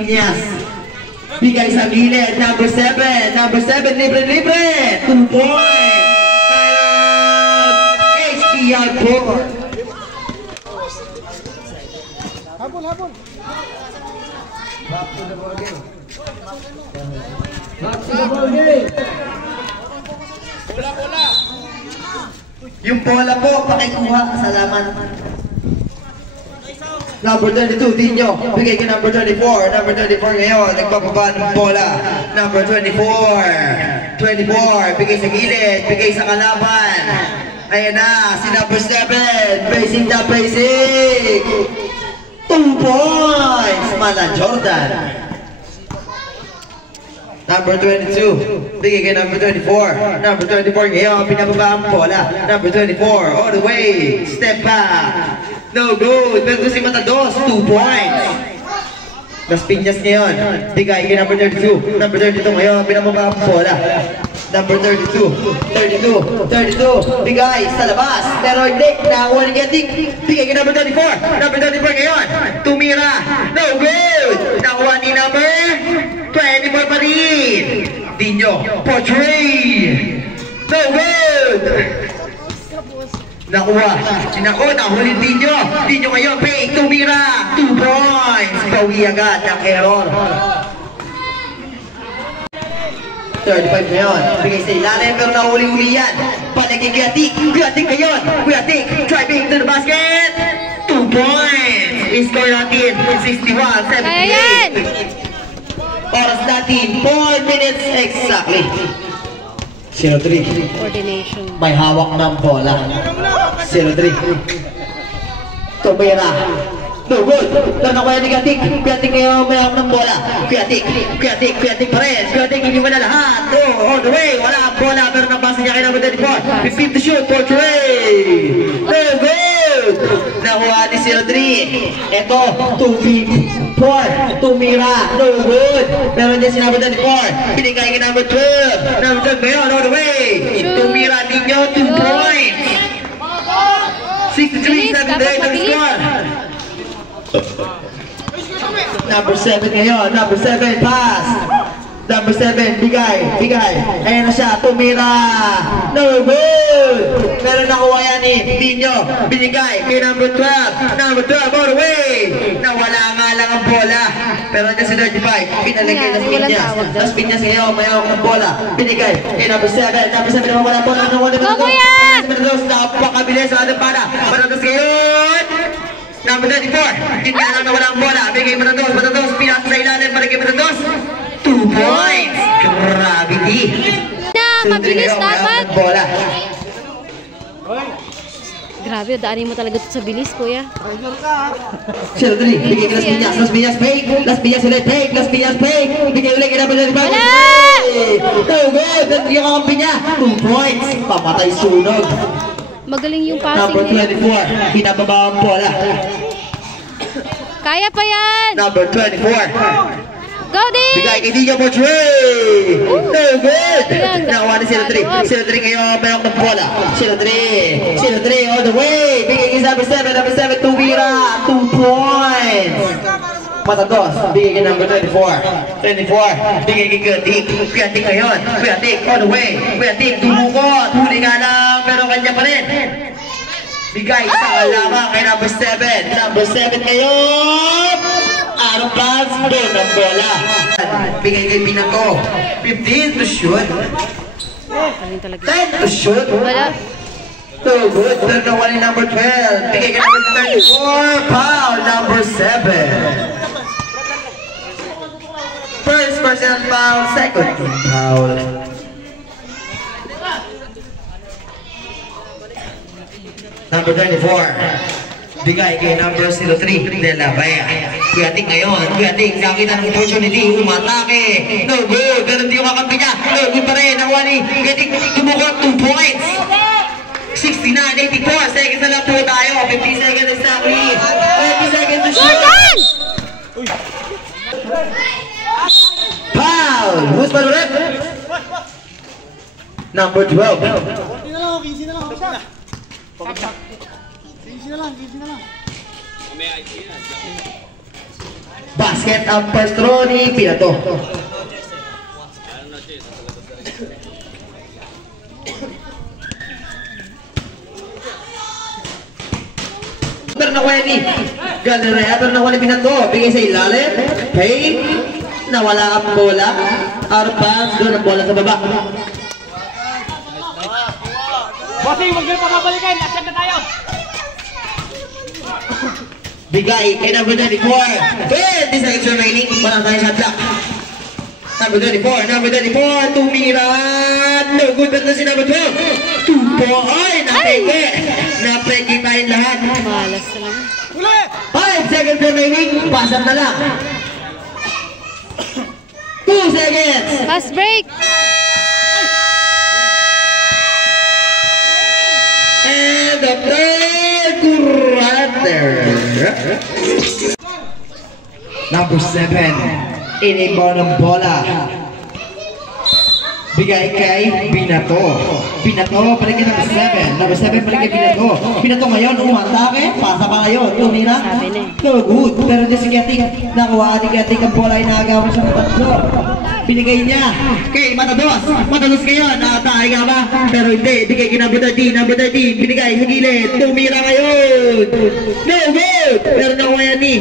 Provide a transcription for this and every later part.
Piñas. Bigay sa gilid, number 7, libre. 2 points. HBR Port. Habol. Back to the ball game. Bola. Yung bola po, pakikuha. Salamat. Number 32, Dino. Bigay ka number 34. Number 34 ngayon. Nagpapaba ng bola. Number 24. Bigay sa gilid. Bigay sa kalaban. Ayan na. Si number 7. Praising. 2 points. Mala Jordan. Number 22. Bigay kay number 24. Number 24 ngayon. Pinababa ang bola. Number 24. All the way. Step back. No good. Pero si Matados. 2 points. Las Piñas ngayon. Bigay kay number 32. Number 32 ngayon. Pinababa ang bola. Number 32. Bigay sa labas. Pero hindi. Nakuha ni Geting. Bigay kay number 34. Number 34 ngayon. Tumira. No good. Nakuha ni number 24 pa rin. Dino. Portray. No good. Nakuha. Nahuli Dino. Dino ngayon. Pay. Tumira. 2 points. Bawi agad ng error. 35 ngayon. Bigay sa ilalim pero nahuli-huli yan. Palagay Kuyatik. Kuyatik ngayon. Kuyatik. driving to the basket. 2 points. I-score natin. 61-78. Oras natin. 4 minutes exactly. 0-3. Coordination. May hawak ng bola. 0-3. Tumira. No good. Tanong kaya ni Kuyatik. Kuyatik ngayon may hawak ng bola. Kuyatik pa rin. Kuyatik hindi mo na lahat. All the way. Wala ang bola pero nabasa niya kay number 34. 15 to shoot for Trey. No good. Nakuha ni 0-3. Ito. 2-4. Tumira. No good. Meron niya si number 34. Binigay kay number 12. Number 12 ngayon. All the way. Tumira din nyo. 2 points. 63-78 ang score. Number 7 ngayon. Number 7 pass. Number 7 bigay. Ayan na siya. Tumira. No good. Pero nakuha yan ni Dino. Binigay kay number 12. Number 12 all the way. Nawala nga lang ang bola. Pero nandiyan si 35. Pinalagay Las Piñas. Las Piñas ngayon. Mayawak ng bola. Binigay kay number 7. Number 7 naman wala bola. Napakabilis sa ating para. Matatos ngayon. Number 34. Hindi na lang nawala ang bola. Bigay Matatos. Pinas sa ilalim. Palagay Matatos. 2 points. Gravity. Mabilis dapat. Bola. Grabe, daanin mo talaga sa bilis, kuya. 0-3. Bigay kay Las Piñas fake. Las Piñas fake. Bigay ulit kay number 35. No good. Nandiyan ang kampi niya. 2 points. Pamatay sunog. Magaling yung passing Number 24. Pinababa ang bola. Kaya pa yan. Number 24. Go, Ding! Bigay kay Dino Portray! No good! Nakuha ni 0-3. 0-3 ngayon, mayroon ng bola. 0-3 all the way! Bigay kay number 7. Number 7, Tumira! 2 points! Matatos, bigay kay number 24. Bigay kay Kuyatik. Kuyatik ngayon. Kuyatik all the way. Kuyatik, dumukot. Huli nga lang, pero kanya pa rin. Bigay sa lamang kay number 7. Number 7 ngayon! Out of bounds, doon ang bola. Bigay kay Pinako. 15 to shoot. 10 to shoot. Wala. No good. Pero nakuha ni number 12. Bigay kay number 34. Foul, number 7. First personal foul, second team foul. Number 24. Bigay kay number 03, Dela Baya. Kuyatik ngayon. Kuyatik, nakita ng opportunity. Umatake. No good. Pero hindi yung kakampi niya. No good pa rin. Nakuha ni Kuyatik. Tumukot 2 points. 69-84. Seconds na lang po tayo. 50 seconds exactly. 50 seconds to shoot. Foul. Who's pa ulit? Number 12. 15 na lang. 15 na lang. Basket ang first throw ni Pinato. Pero nakuha ni Galleria, pero nakuha ni Pinato. Bigay sa ilalim. Hey, nawala ang bola. Out of bounds, doon ang bola sa baba. Bossing, huwag niyo pababalikan. Asyad na tayo. Bigay kay number 34. 20 seconds remaining. Walang tayo shot clock. Number 34. Tumira. No good na si number 12. 2 point. Napeke. Napeke tayong lahat. Malas talaga. Uli! 5 seconds remaining. Pasap na lang. 2 seconds. Fast break. And the third quarter. Number 7. Inibon ng bola. Bigay kay Binato. Binato, balik kay number 7. Number 7, balik kay Binato. Binato ngayon, umatake. Pasa pa ngayon. Tumira. No good. Pero di si Ketik. Nakuha ni Ketik ang bola. Inagawan siya ng tatlo. Binigay niya kay Matados. Matados ngayon. Nakatake nga ba? Pero hindi. Bigay kay number 13. Number 13. Binigay sa gilid. Tumira ngayon. No good. Pero nakuha yan ni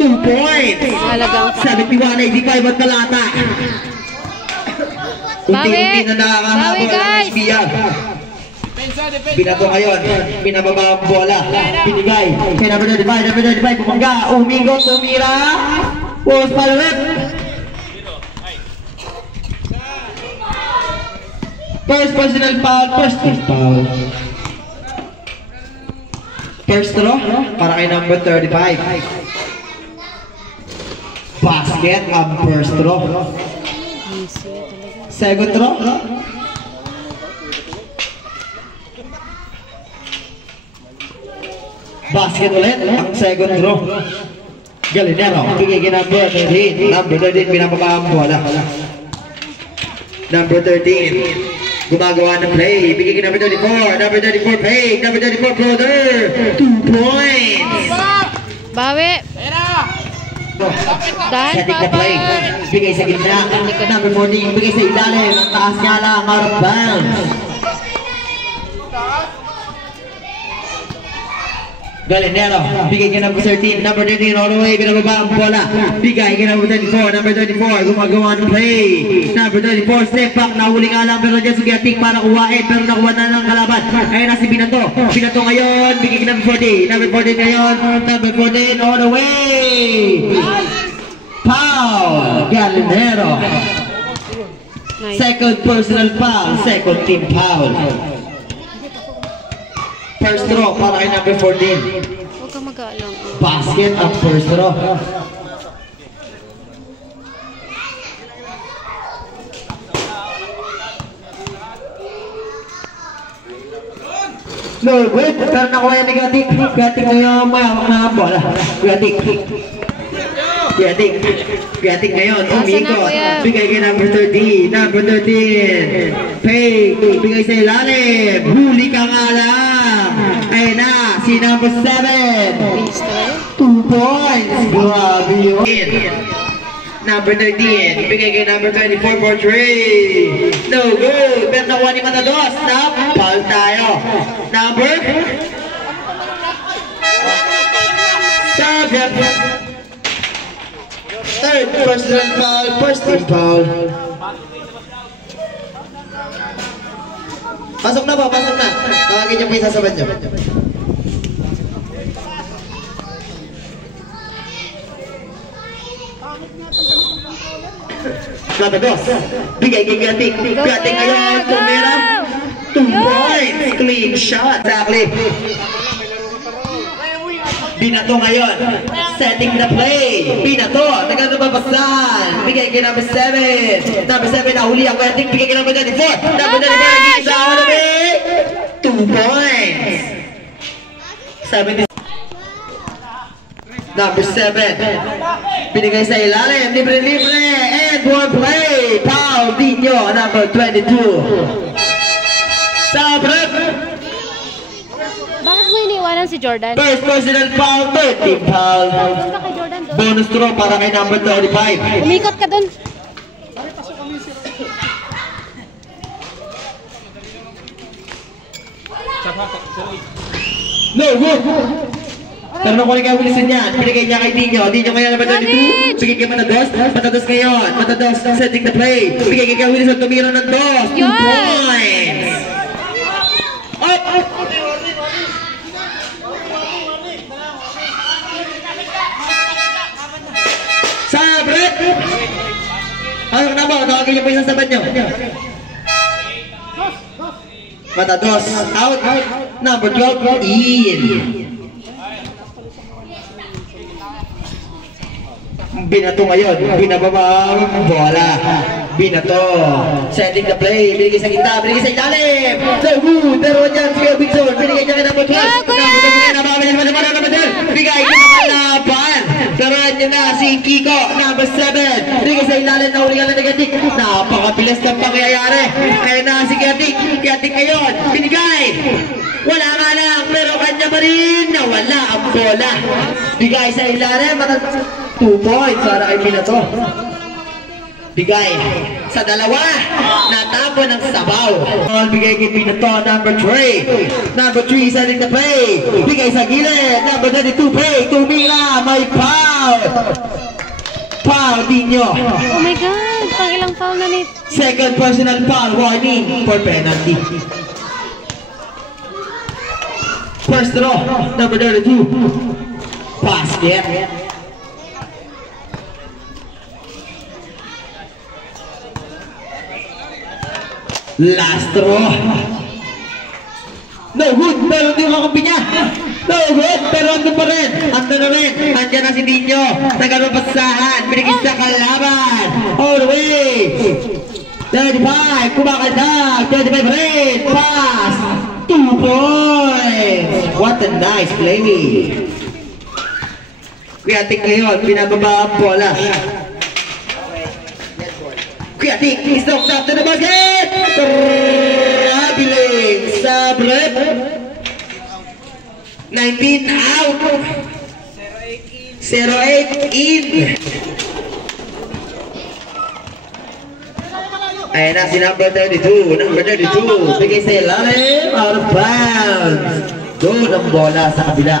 2 points. Halagang 71-85 at kalata. Unti-unti na nakakahabol Bawi, ang guys. SBR. Depensa. Binato ngayon, binababa ang bola. Binigay kay number 35, bumangga, umingo, tumira. Post palawit. First personal foul, first team foul. First throw, para kay number 35. Basket ang first throw. Second throw. Basket ulit ang second throw. Galinero, bigay kay number 13. Number 13, binababa ang bola. Number 13, gumagawa ng play. Bigay kay number 34. Number 34, play. Number 34, brother. 2 points. Bawi. Dahan Setting pa the play. Bigay sa gitna. Number 14, bigay sa ilalim. Ang taas nga lang, out of bounds. Galinero, bigay kay number 13. Number 13, all the way, binababa ang bola. Bigay kay number 34. Number 34, gumagawa ng play. Number 34, step back. Nahuli nga lang, pero dyan sugiating para kuwain. Pero nakuha na ng kalaban. Ayun na si Binato. Binato ngayon, bigay kay number 40. Number 14 ngayon. Number 14, all the way. Foul, Galinero. Nice. Second personal foul, second team foul. First throw para kay number 14. Huwag ka mag-aalang. Basket ang first throw. No good. Pero nakuha yan ni Gatik. Gatik ngayon mayawak na ang bola. Gatik. Gatik ngayon. Umikot. Bigay kay number 13. Number 13. Fake. Bigay sa ilalim. Huli ka nga lang. Ayun na. Si number 7. Bilis talaga. 2 points. Grabe yun. Number 13. Bigay kay number 24 for 3. No good. Pero nakuha ni Matados. Stop. Foul tayo. Number 7. Third personal foul, first team foul. Pasok na po, pasok na. Tawagin niyo po yung sasaban niyo. Matados. Bigay kay Gatik. Gatik ngayon, tumira. 2 points. Clean shot. Exactly. Binato ngayon, setting the play. Binato, nagkakababasan. Bigay kay number 7. Number 7 nahuli ang Gatik. Bigay kay number 34. Number 34 nagiging sa out of it. 2 points. 70. Number 7. Binigay sa ilalim. Libre-libre. And one play. Foul Dino, number 22. Sa break. Bakit mo iniwanan si Jordan. First personal foul, third team foul. Doon ka kay Jordan, doon. Bonus throw para kay number 35. Umikot ka doon. No, good! Pero nung kunin kay Wilson yan, pinigay niya kay Dino. Dino kaya naman doon ito. Bigay kay Matados. Matados ngayon. Matados setting the play. Bigay kay Wilson, tumira ng dos. 2 points! Up! Sabret! Ano na ba? Tawagin niyo po isang sabat niyo. Matados. Out. Number 12. In. Binato ngayon. Binababang bola. Binato. Setting the play. Binigay sa gitna. Binigay sa ilalim. So good. Pero dyan si Robinson. Binigay niya kay number 12. Bigay niya sa kalaban. Pero niya na si Kiko. Number 7. Binigay sa ilalim. Naulingan na negatik. Napakabilis ng pangyayari. Kaya na si Kiatik. Kiatik ngayon. Binigay. Wala nga lang. Pero kanya pa rin. Nawala ang bola. Bigay sa ilalim. 2 points para kay Binato. Bigay sa dalawa. Natapo ng sabaw. Bigay kay Binato. Number 3. Number 3 setting the play. Bigay sa gilid. Number 32 play. Tumira. May foul. Foul Dino. Oh my God. Pang ilang foul na ni... Second personal foul. Warning for penalty. First throw. Number 32. Basket. Last throw. No good, pero hindi makakampi niya. No good, pero andun pa rin. Andun na rin. Andyan na si Dino. Nagkaroon binigay sa kalaban. All the way. 35. Kumakaldag. 35 rin. Pass. 2 points. What a nice play. Kuyatik ngayon. Pinababa ang bola. Kuyatik is knocked up to the basket. Traveling. Sabret. 19 out. 0-8 in. Ayan na si number 32. Number 32. Bigay sa ilalim. Out of bounds. Doon ang bola sa kabila.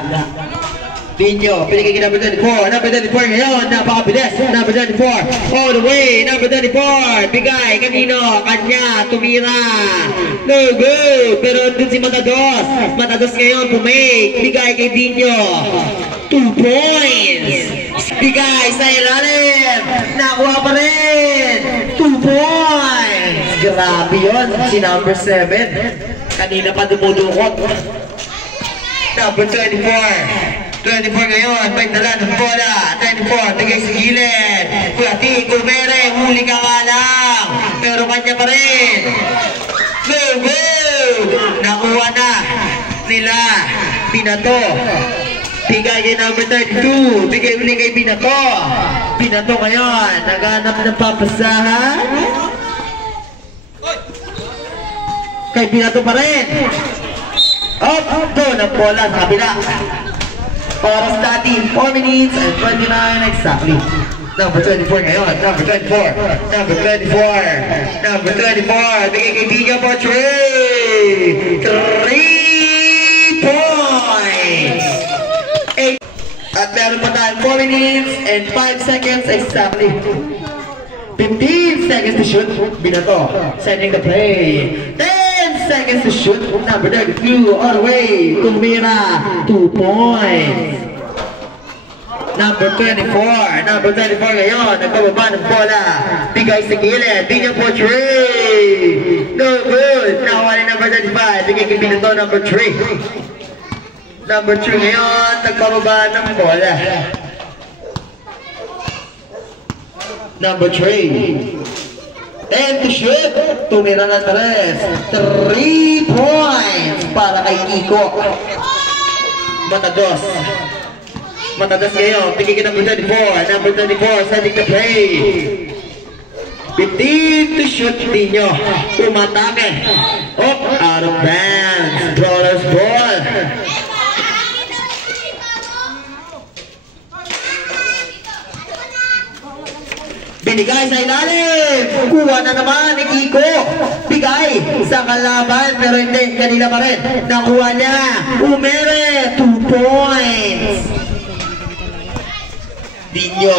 Dino, pinigay kay number 34. Number 34 ngayon, napakabilis. Number 34, all the way. Number 34, bigay kanino? Kanya, tumira. No good. Pero dun si Matados. Matados ngayon, pumake. Bigay kay Dino. 2 points. Bigay sa ilalim. Nakuha pa rin. 2 points. Grabe yun. Si number 7. Kanina pa dumudukot. Number 24. 24 ngayon, may dala ng bola. 24, bigay sa gilid. Kuyatik, Umere, huli ka nga lang. Pero kanya pa rin. Go, go! Nakuha na nila Binato. Bigay kay number 32. Bigay uli kay Binato. Binato ngayon, naghanap ng papasahan. Kay Binato pa rin. Up, doon ang bola sa kabila. Oras natin, 4 minutes and 29 exactly. Number 24 ngayon, number 24. Number 24. Number 24. Bigay kay Diga for 3. 3 points. 8. At meron pa tayo 4 minutes and 5 seconds exactly. 15 seconds to shoot. Binato. Sending the play. 10 seconds to shoot. Number 32 all the way. Tumira. 2 points. Number 24. Number 24 ngayon. Nagbababa ng bola. Bigay sa gilid. Bigyan po 3. No good. Nawali number 35. Bigay kay Binato number 3. Number 3 ngayon. Nagbababa ng bola. Number 3. And to shoot. Tumira ng 3 points para kay Kiko. Matados. Matados ngayon. Tingin ka number 34. Number 34. Sending the play. 15 to shoot din nyo. Umatake. Oh, out of bounds. Brawler's ball. Binigay sa ilalim. Kuha na naman ni Kiko. Bigay sa kalaban. Pero hindi, kanila pa rin. Nakuha niya. Umere. 2 points. Dinyo.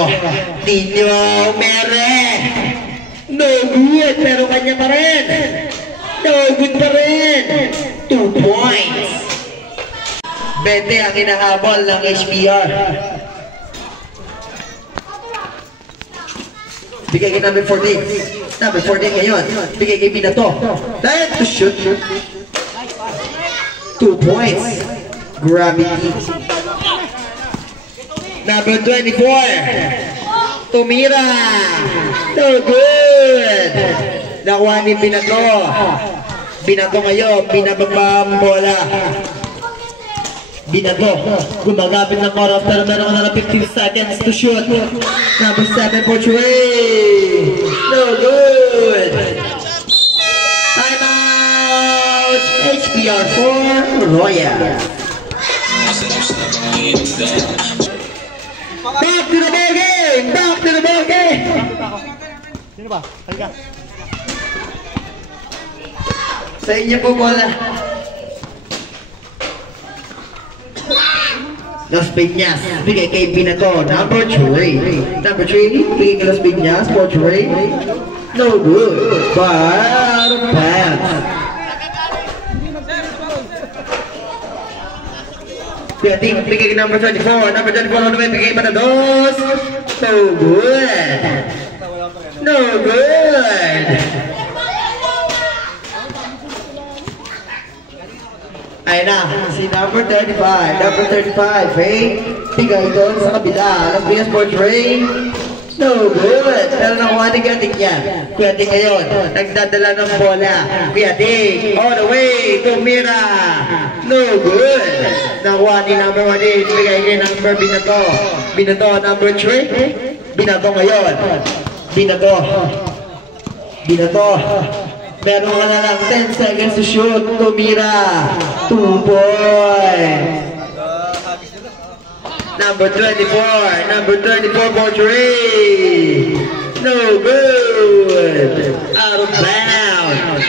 Umere. No good. Pero kanya pa rin. No good pa rin. 2 points. 20 ang hinahabol ng HBR. Bigay kay number 14. Number 14 ngayon. Bigay kay Binato. Dahil to shoot. 2 points. Gravity. Number 24. Tumira. No good. Nakuha ni Binato. Binato ngayon. Binababang bola. Binato, gumagapit ng oras pero meron ka na 15 seconds to shoot. Number 7 for Trey. No good. Time out. HBR for Royal. Back to the ball game. Back to the ball game. Sino ba? Halika. Sa inyo po bola. Las Piñas, bigay kay Binato, number 3. Number 3, bigay kay Las Piñas, for 3. No good, but pass. Bigay kay number 24. Number 24, ano ba bigay pa na dos? No good. No good. Ayun na, si number 35. Number 35, eh. Bigay doon sa kabila. Las Piñas for Trey. No good. Pero nakuha ni Kuyating yan. Kuyating ngayon, nagdadala ng bola. Kuyating, all the way, tumira. No good. Nakuha ni number 1. Bigay kay number Binato. Binato, number 3. Binato ngayon. Binato. Meron ka na lang 10 seconds to shoot. Tumira. 2 points. Number 24. Number 24 for 3. No good. Out of bounds.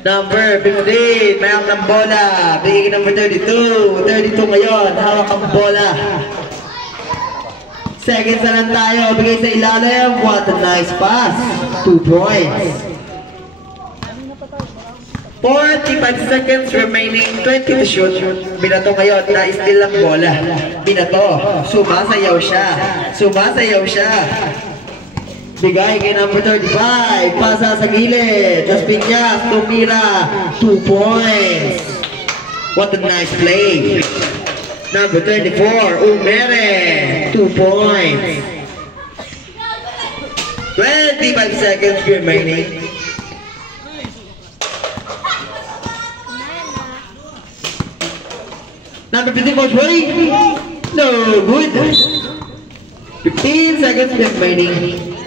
Number 15. Mayroon ng bola. Bigay number 32. 32 ngayon. Hawak ang bola. Seconds na lang tayo. Bigay sa ilalim. What a nice pass. 2 points. 45 seconds remaining. 20 to shoot. Binato ngayon. Na-steal ang bola. Binato. Sumasayaw siya. Bigay kay number 35. Pasa sa gilid. Las Piñas. Tumira. 2 points. What a nice play. Number 34, Umere, 2 points. 25 seconds remaining. Number 54, Trey. No good. 15 seconds remaining.